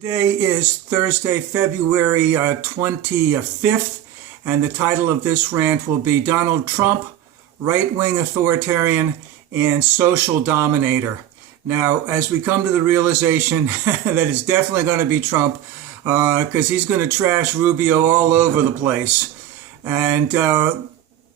Today is Thursday, February 25th, and the title of this rant will be Donald Trump, Right-Wing Authoritarian and Social Dominator. Now, as we come to the realization that it's definitely going to be Trump, because he's going to trash Rubio all over the place. And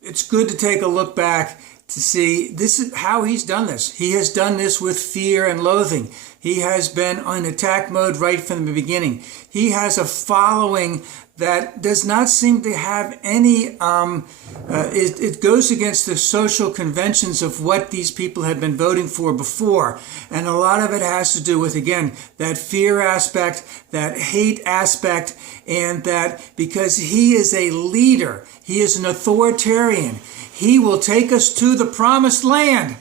it's good to take a look back to see this is how he's done this. He has done this with fear and loathing. He has been on attack mode right from the beginning. He has a following that does not seem to have any, it goes against the social conventions of what these people had been voting for before. And a lot of it has to do with, again, that fear aspect, that hate aspect, and that because he is a leader, he is an authoritarian, he will take us to the promised land.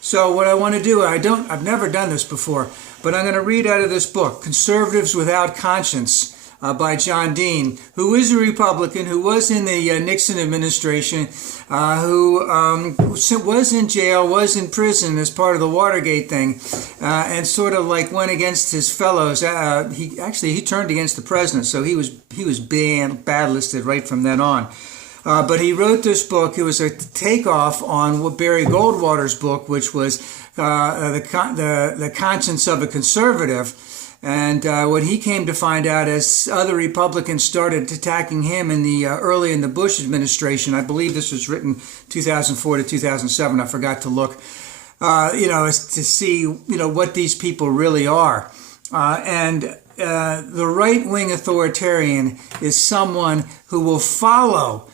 So what I want to do, I've never done this before, but I'm going to read out of this book, Conservatives Without Conscience, by John Dean, who is a Republican, who was in the Nixon administration, who was in jail, was in prison as part of the Watergate thing, and sort of like went against his fellows. He turned against the president, so he was bad-listed right from then on. But he wrote this book. It was a takeoff on Barry Goldwater's book, which was the Conscience of a Conservative. And what he came to find out as other Republicans started attacking him early in the Bush administration, I believe this was written 2004 to 2007. I forgot to look, to see, what these people really are. The right-wing authoritarian is someone who will follow,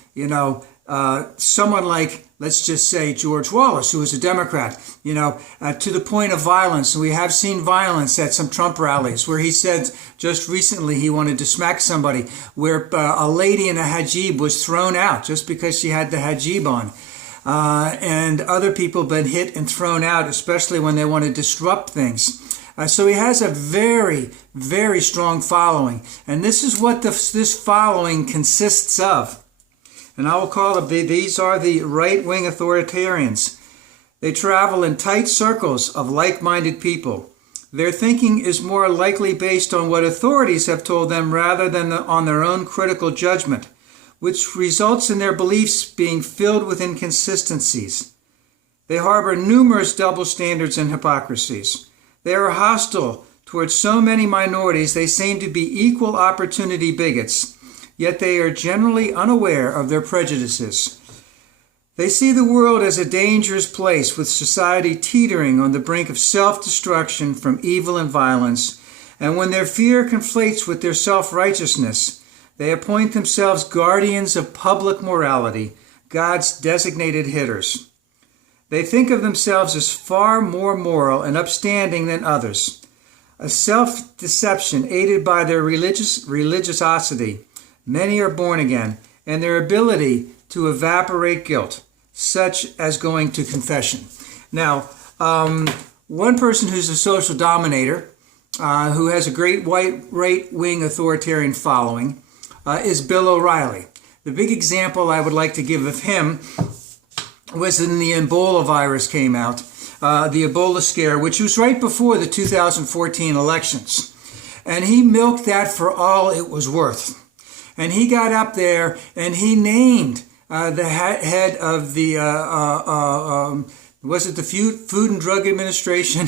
someone like, let's just say, George Wallace, who was a Democrat, to the point of violence. We have seen violence at some Trump rallies where he said just recently he wanted to smack somebody, where a lady in a hijab was thrown out just because she had the hijab on. And other people have been hit and thrown out, especially when they want to disrupt things. So he has a very, very strong following. And this is what this following consists of. And I will call these are the right-wing authoritarians. They travel in tight circles of like-minded people. Their thinking is more likely based on what authorities have told them rather than on their own critical judgment, which results in their beliefs being filled with inconsistencies. They harbor numerous double standards and hypocrisies. They are hostile towards so many minorities they seem to be equal opportunity bigots. Yet they are generally unaware of their prejudices. They see the world as a dangerous place with society teetering on the brink of self-destruction from evil and violence, and when their fear conflates with their self-righteousness, they appoint themselves guardians of public morality, God's designated hitters. They think of themselves as far more moral and upstanding than others, a self-deception aided by their religiosity. Many are born again, and their ability to evaporate guilt, such as going to confession. Now, one person who's a social dominator, who has a great right-wing authoritarian following, is Bill O'Reilly. The big example I would like to give of him was when the Ebola virus came out, the Ebola scare, which was right before the 2014 elections. And he milked that for all it was worth. And he got up there and he named the head of the, was it the Food and Drug Administration?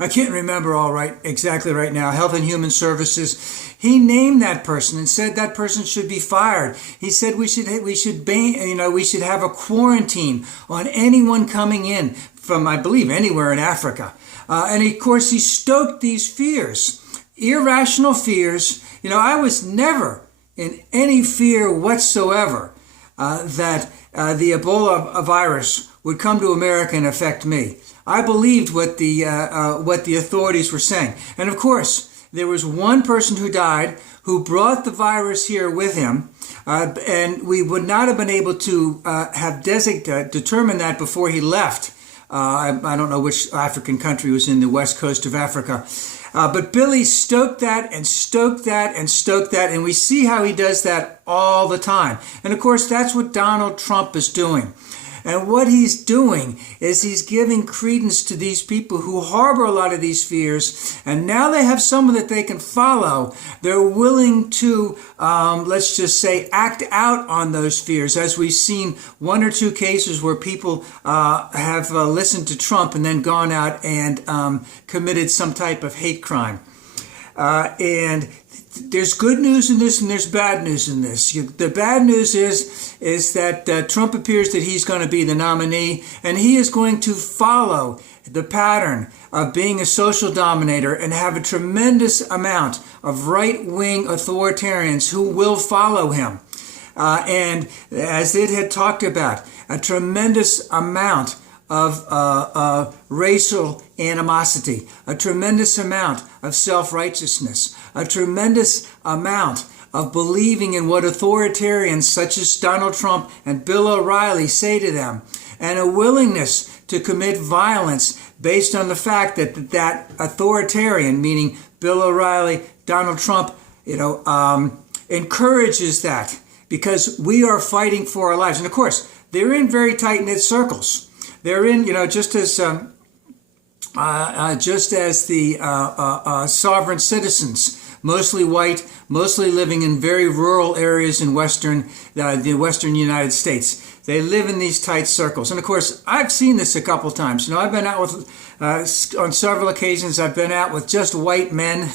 I can't remember exactly right now, Health and Human Services. He named that person and said that person should be fired. He said we should have a quarantine on anyone coming in from, I believe, anywhere in Africa. And of course, he stoked these fears, irrational fears. I was never in any fear whatsoever that the Ebola virus would come to America and affect me. I believed what the authorities were saying. And of course, there was one person who died who brought the virus here with him, and we would not have been able to have determined that before he left. I don't know which African country was in the west coast of Africa. But Billy stoked that and stoked that and stoked that, and we see how he does that all the time. And of course, that's what Donald Trump is doing. And what he's doing is he's giving credence to these people who harbor a lot of these fears, and now they have someone that they can follow. They're willing to, let's just say, act out on those fears, as we've seen one or two cases where people have listened to Trump and then gone out and committed some type of hate crime. And there's good news in this and there's bad news in this. The bad news is that Trump appears that he's going to be the nominee, and he is going to follow the pattern of being a social dominator and have a tremendous amount of right-wing authoritarians who will follow him. And as it had talked about, a tremendous amount of racial animosity, a tremendous amount of self-righteousness, a tremendous amount of believing in what authoritarians such as Donald Trump and Bill O'Reilly say to them, and a willingness to commit violence based on the fact that that authoritarian, meaning Bill O'Reilly, Donald Trump, encourages that, because we are fighting for our lives. And of course, they're in very tight-knit circles. They're in, just as the sovereign citizens, mostly white, mostly living in very rural areas in the western United States. They live in these tight circles. And of course, I've seen this a couple times. I've been out with, on several occasions, I've been out with just white men.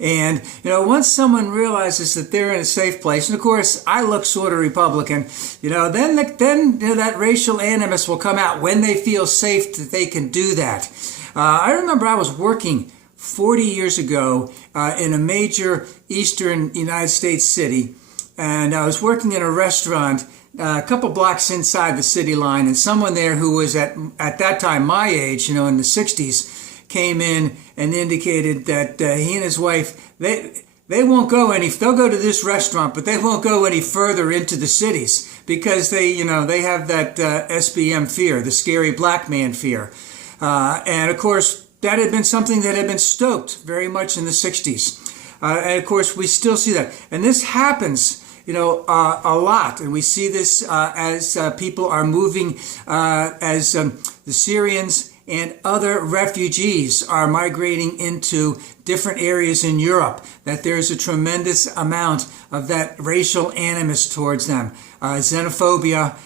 And, once someone realizes that they're in a safe place, and of course, I look sort of Republican, then that racial animus will come out when they feel safe that they can do that. I remember I was working 40 years ago in a major eastern United States city, and I was working in a restaurant a couple blocks inside the city line, and someone there who was at that time my age, in the 60s, came in and indicated that he and his wife, they won't go they'll go to this restaurant, but they won't go any further into the cities because they have that SBM fear, the scary black man fear. And of course, that had been something that had been stoked very much in the 60s. And of course, we still see that. And this happens a lot. And we see this as people are moving, as the Syrians and other refugees are migrating into different areas in Europe, that there's a tremendous amount of that racial animus towards them. Xenophobia,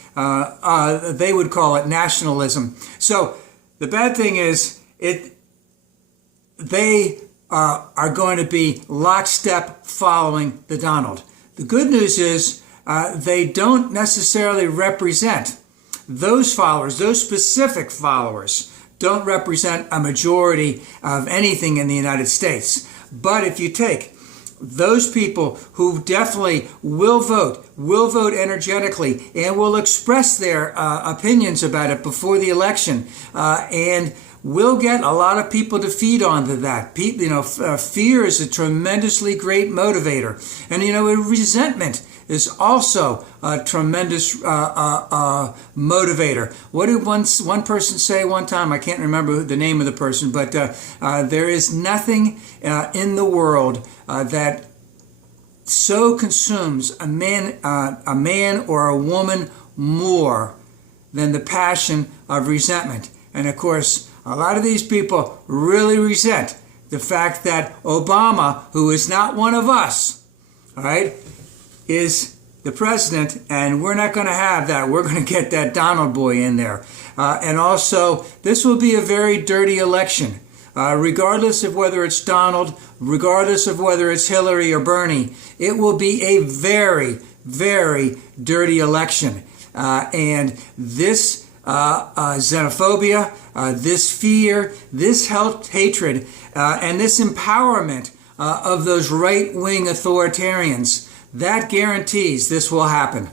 they would call it nationalism. So the bad thing is, they are going to be lockstep following the Donald. The good news is they don't necessarily represent those followers, those specific followers don't represent a majority of anything in the United States. But if you take those people who definitely will vote energetically and will express their opinions about it before the election, and will get a lot of people to feed onto that. Fear is a tremendously great motivator. And, resentment is also a tremendous motivator. What did one person say one time? I can't remember the name of the person, but there is nothing in the world that so consumes a man or a woman more than the passion of resentment. And of course, a lot of these people really resent the fact that Obama, who is not one of us, all right, is the president, and we're not going to have that. We're going to get that Donald boy in there. And also, this will be a very dirty election. Regardless of whether it's Donald, regardless of whether it's Hillary or Bernie, it will be a very, very dirty election. And this xenophobia, this fear, this hatred, and this empowerment of those right-wing authoritarians, that guarantees this will happen.